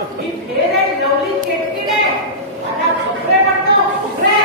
मी फेर आहे लवली केटकीने आता झोपरे म्हणतो झोपरे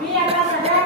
मी आता सगळ्या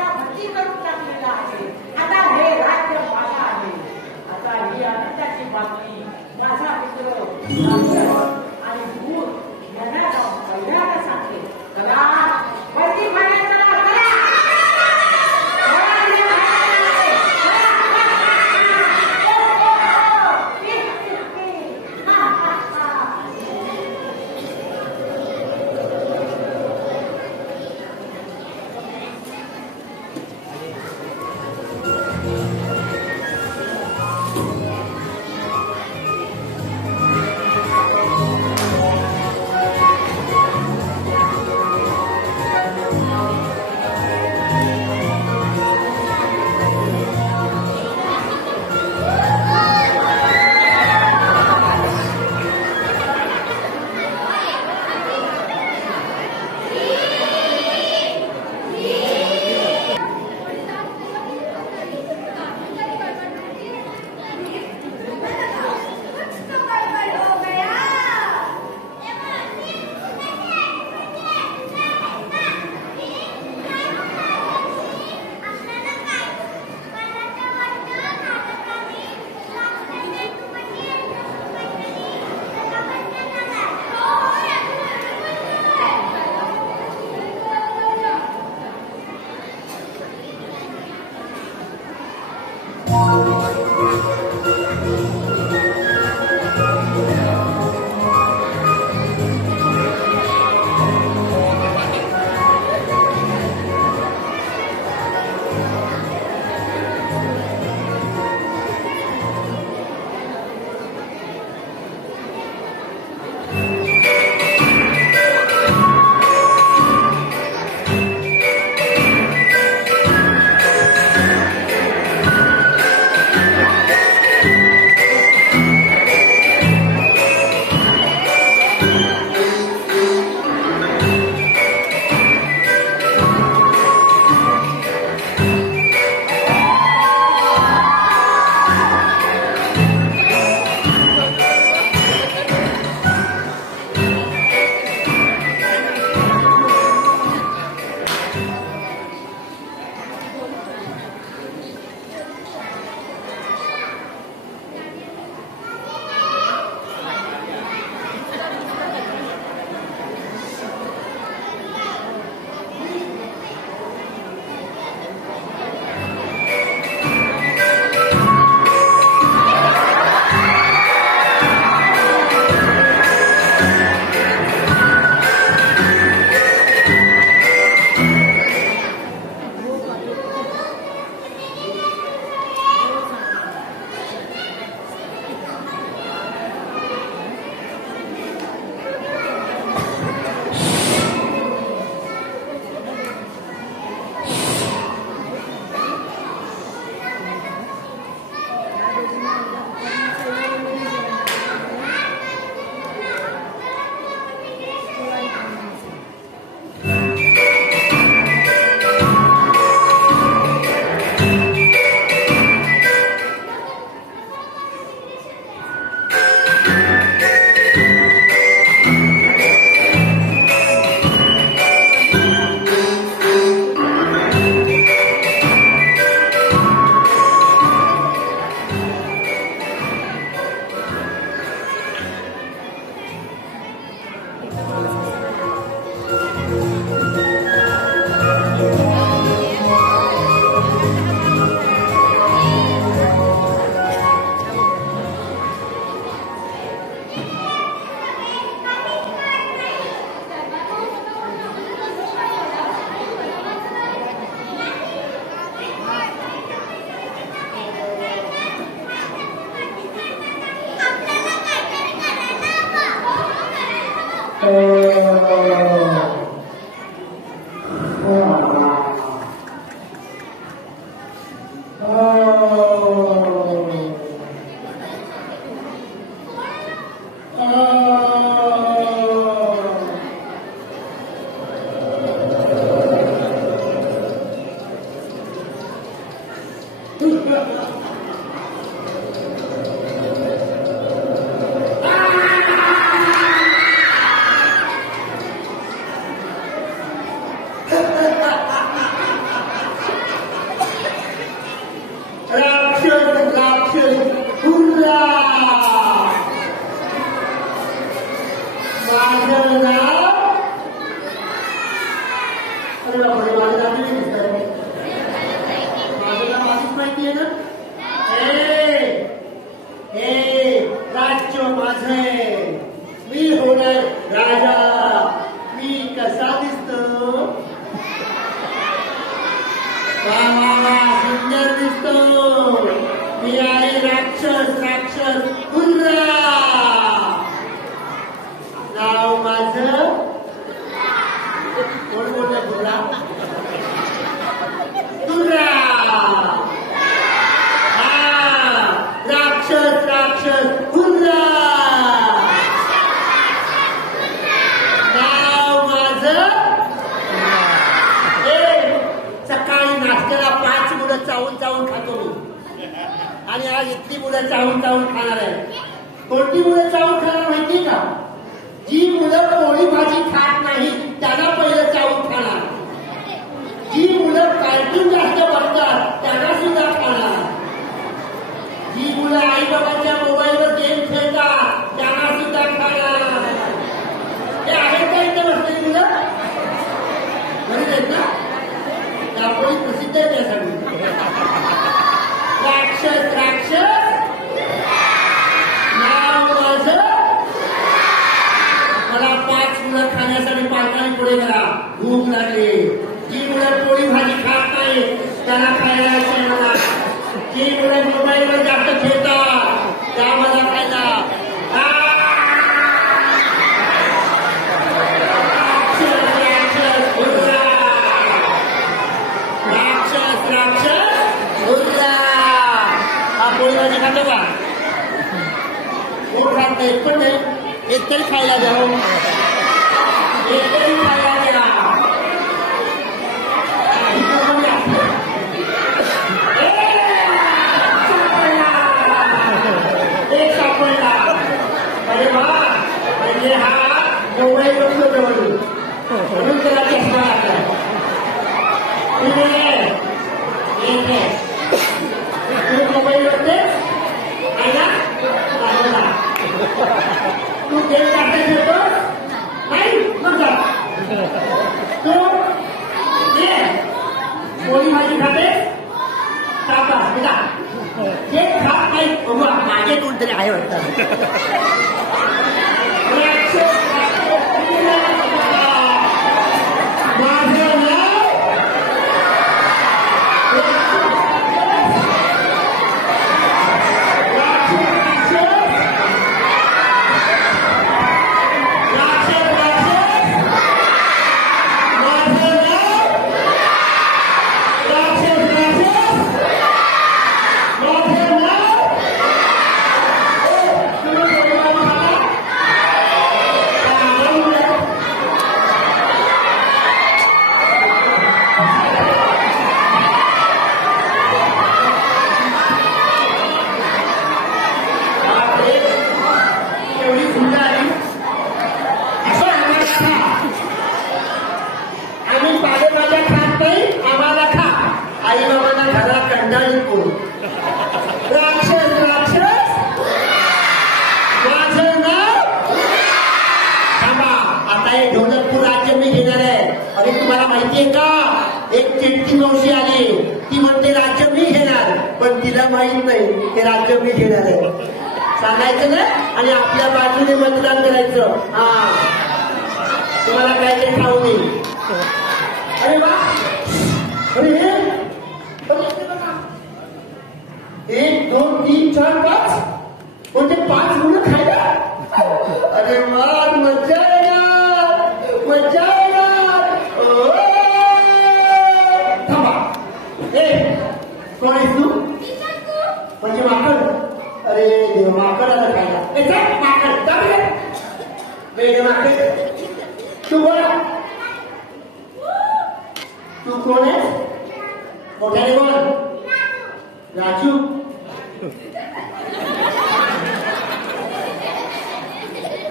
राजू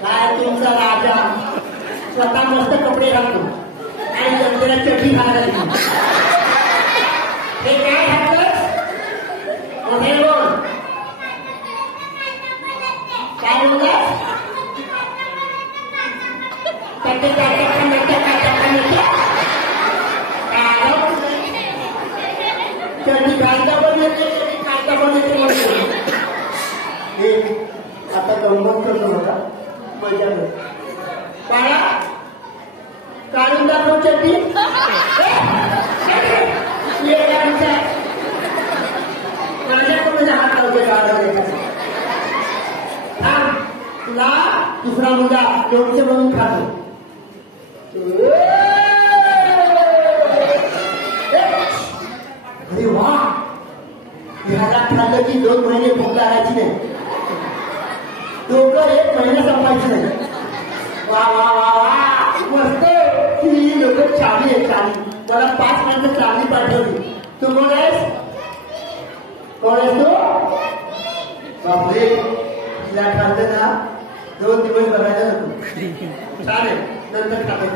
काय तुमचा राजा स्वतः मस्त कपडे घालतो आणि जनतेला चटणी घालायला हे काय घालतोस मोठे बोल काय बोलतोस चटणी घालता पण येते चटणी खायता पण येते आता गंमत करतो मला मजा बाळा काढून दाखव चटणी माझ्याकडे हात लावते काढा तुला दुसरा मुलगा लोणचं म्हणून खातो अरे वा ह्याला खाल्लं की 2 महिने भूक लागायची नाही डोकं 1 महिना संपायचं नाही वा वा वा वा मस्त ही लोक चावी आहे चावी मला 5 माणसं चावी पाठवली तू कोण आहेस तू बापरे तिला खाल्लं ना 2 दिवस बघायला नको चालेल नंतर खातो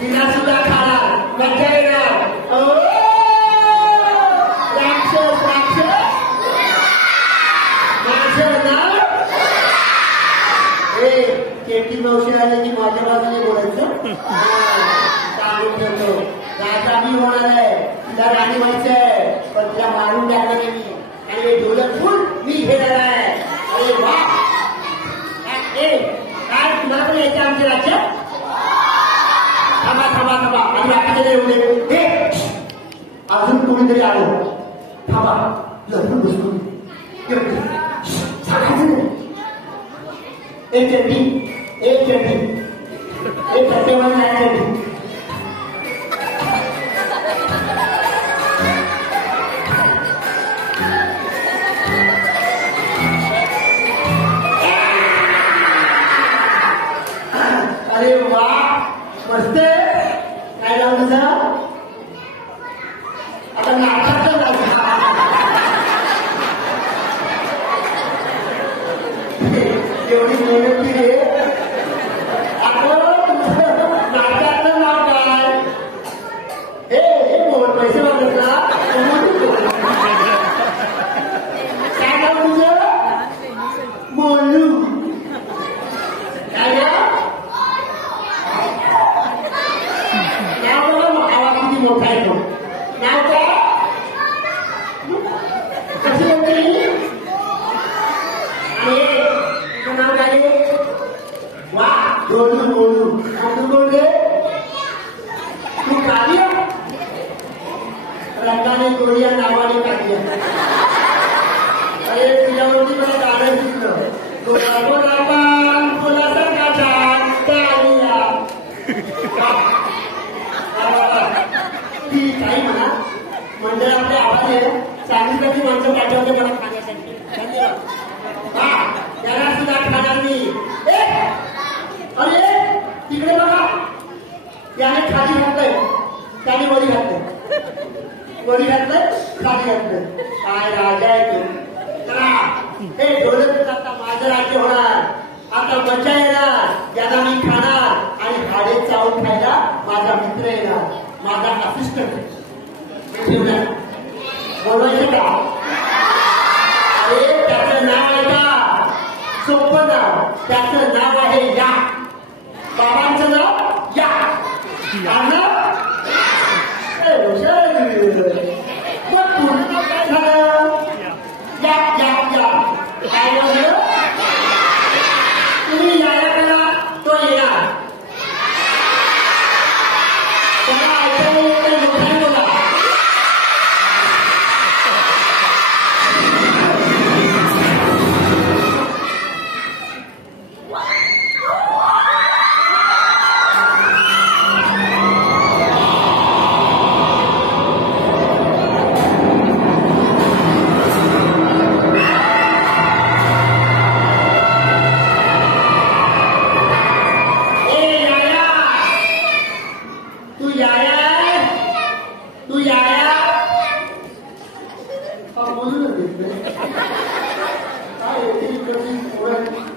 तिला सुद्धा खाणार मजा येणार राक्षस राक्षस माझं नाव केटी मावशी आले की माझ्या बाजूने बोलायचं सांगून ठेवतो राजा मी होणार आहे तिला राणी व्हायचं आहे पण तिला मारून टाकणार आहे मी आणि हे ढोलक फुल मी घेणार आहे अरे वा काय तुला पण यायचं आमच्या राज्यात थांबा थांबा थांबा आणि आपल्याला एवढे अजून कोणीतरी आलं थांबा लग्न बसतो सांगायचं नाही एक चड्डी एक सत्यवान नाही चड्डी अरे वा मस्त काय नाव तुझं आता नाटकाचं एवढी मेहनत केली नाटकाचं नाव काय हे बोल पैसे वापरला काय नाव तुझं मोलू काय मोठा आहे तो नाव काय कशी होती आणि नाव काय वा बोलू बोलू तू बोलले तू काढली रंगाने कोरिया नावाने काढली अरे तुझ्यावरती मला गाणं दिसलं ती काही म्हणा मंडळ आपले आवाज आहे सांगितलं की माणसं पाठवते मला खाण्यासाठी धन्यवाद हा त्याला सुद्धा खाणार मी अरे तिकडे बघा त्याने खाली घातलंय त्याने वरी घातलंय खाली घातलंय काय राजा आहे तू चला हे ढोलक आता माझं राज्य होणार आता मजा येणार याला मी खाणार आणि हाडे चावून खायला माझा मित्र येणार माझा असिस्टंट बोलवायचं का अरे त्याचं नाव आहे का सोपं नाव त्याचं नाव आहे या बाबांचं नाव या मग पूर्ण नाव काय झालं या या या काय झालं तुम्ही यायला करा तो येणार त्याला ऐकायला मोठ्याने बोला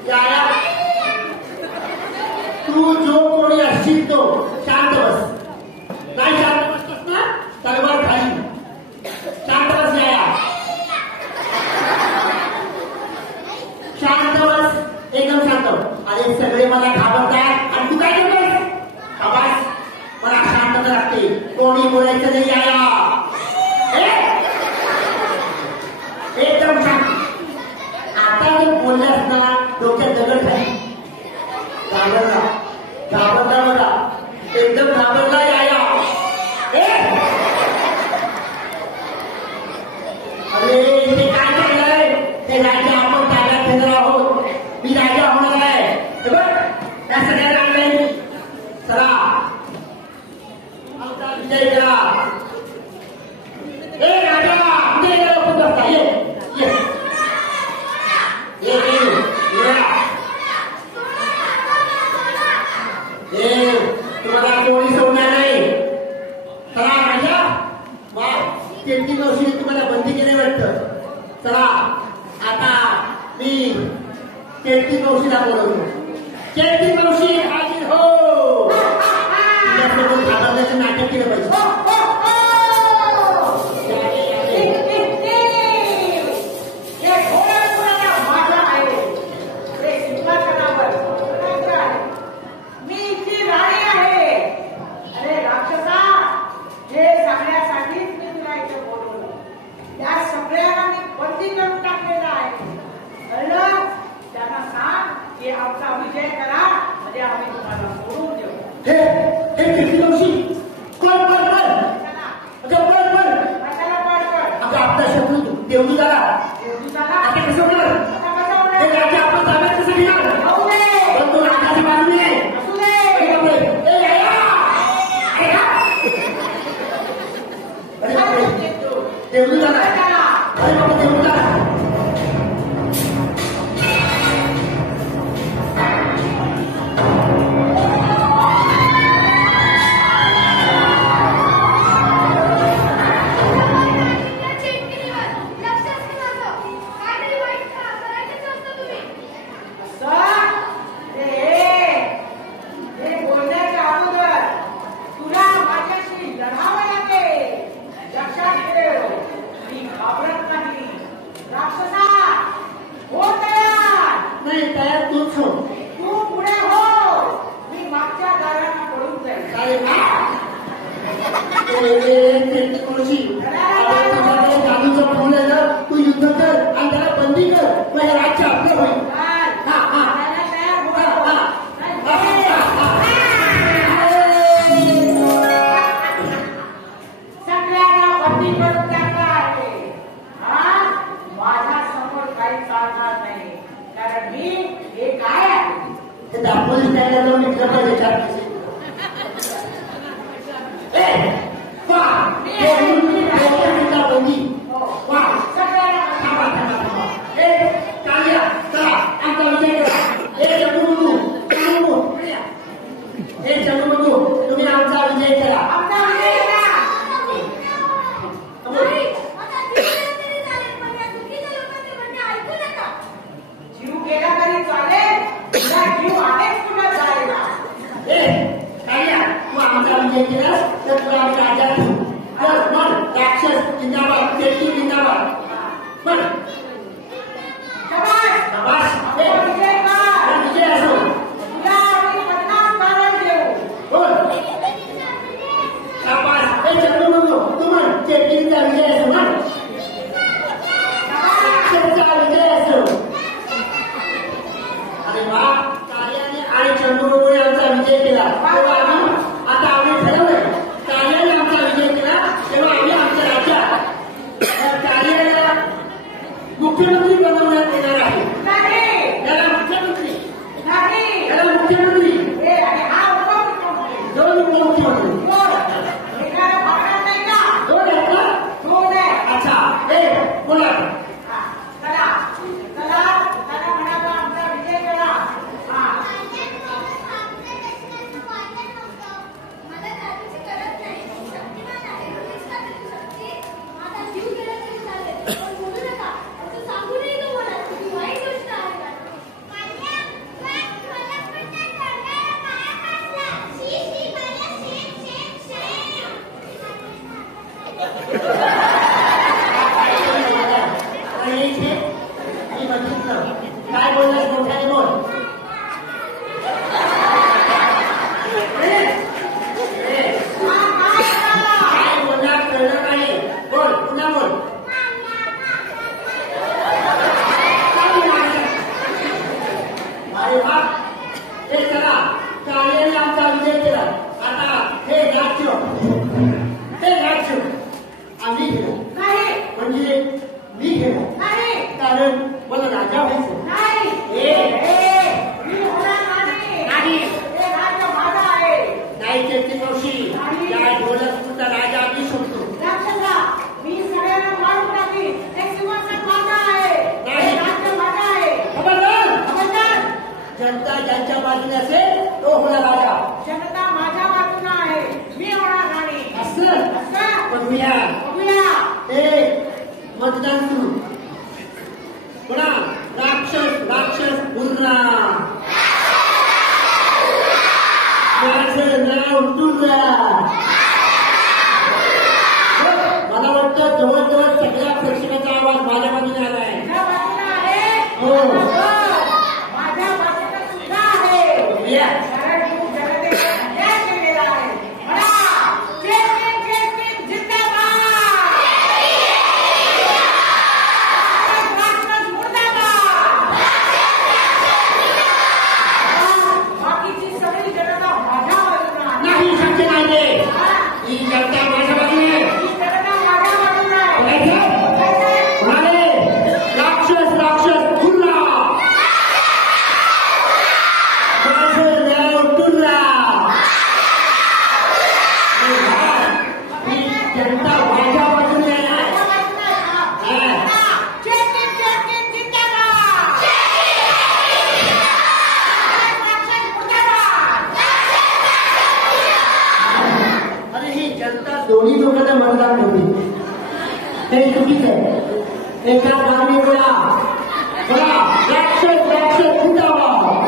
काय तू जो कोणी असशील तो शांत बस. नाही शांत बसतोस ना तलवार खाली. शांत बस याया. शांत बस. एकदम शांत. अरे सगळे मला घाबरतात आणि तू काय करतोस? आवाज मला शांतता लागते. कोणी बोलायचं नाही याया. एकदम शांत. आता जर बोलल्यास ना डोक्यात दगड नाही. घाबरला घाबरला मला. एकदम घाबरला याया. अरे इथे काय चाललंय? ते राजा आपण ताब्यात घेणार आहोत. मी राजा होणार आहे. हे बघ त्या सगळ्याला आणलंय मी. चला आमचा विजय करा. राजा विजय करा. खूप बसता. ये ये तुम्हाला कोणी सोडणार नाही. चला राजा. वा केटी मावशी तुम्हाला बंदी केली वाटतं. चला आता मी केटी मावशीला बोलवतो. केटी मावशी हाजीर हो. तुझ्यासोबत घाबरण्याचं नाटक केलं पाहिजे. आमचा विजय करा म्हणजे आम्ही तुम्हाला सोडून देऊ. हे केटी मावशी कोण पण पण अगं पण पण कशाला पडकर अगं आपला शत्रू देवदू झाला. आता कसं होणार? हे राजा आपण ताब्यात कसं घेणार? पण तो राजाची बाजूने आहे. देवदू झाला. अरे बाबा देवदू झाला. जादूचं फूल आहे ना तू युद्ध कर आणि त्याला बंदी कर. मग राज्य आपलं होईल. सगळ्यांना बंदी करून टाकला आहे. माझ्या समोर काही चालणार नाही कारण मी हे काय आहे हे दाखवून द्यायला जाऊन मित्र पाहिजे. चार पैसे तुम्ही आमचा विजय करा. जीव गेला तरी चालेल. जीव आहेच तुला जायला. घेणार नाही म्हणजे मी घेणार नाही कारण मला राजा व्हायचं नाही मी होणार नाही नाही हे राज्य माझं आहे नाही चैत्री मावशी या ढोलकपूरचा राजा मी शकतो राक्षसा मी सगळ्यांना मारून टाकीन हे सिंहासन माझं आहे हे राज्य माझं आहे खबरदार खबरदार जनता ज्यांच्या बाजूने असेल तो होणार राजा जनता माझ्या बाजूला आहे मी होणार नाही असं असं बघूया बघूया मतदान सुरू पुन्हा राक्षस पुन्हा माझं नाव टुर्रा मला वाटतं जवळजवळ सगळ्या प्रेक्षकाचा आवाज माझ्या बाजूने आलाय माझ्या बाजूला आहे हो माझ्या बाजूला सुद्धा आहे बघूया कारण तू जनतेचा अन्याय केलेला आहे म्हणा जयसिंग जिंदाबाद राष्ट्र मुर्दाबाद बाकीची सगळी जनता माझ्या बाजूला आहे नाही शक्य नाही ही जनता माझ्या बाजूने आहे. ही जनता माझ्या बाजूला आहे बघायचं? म्हणाले, राक्षस पुन्हा माझं नाव टुर्रा ही जनता माझ्या बाजूने आहे. अरे ही जनता दोन्ही लोकांना मतदान करते हे चुकीचं आहे एका मागणी बोला राक्षस जिंदाबाद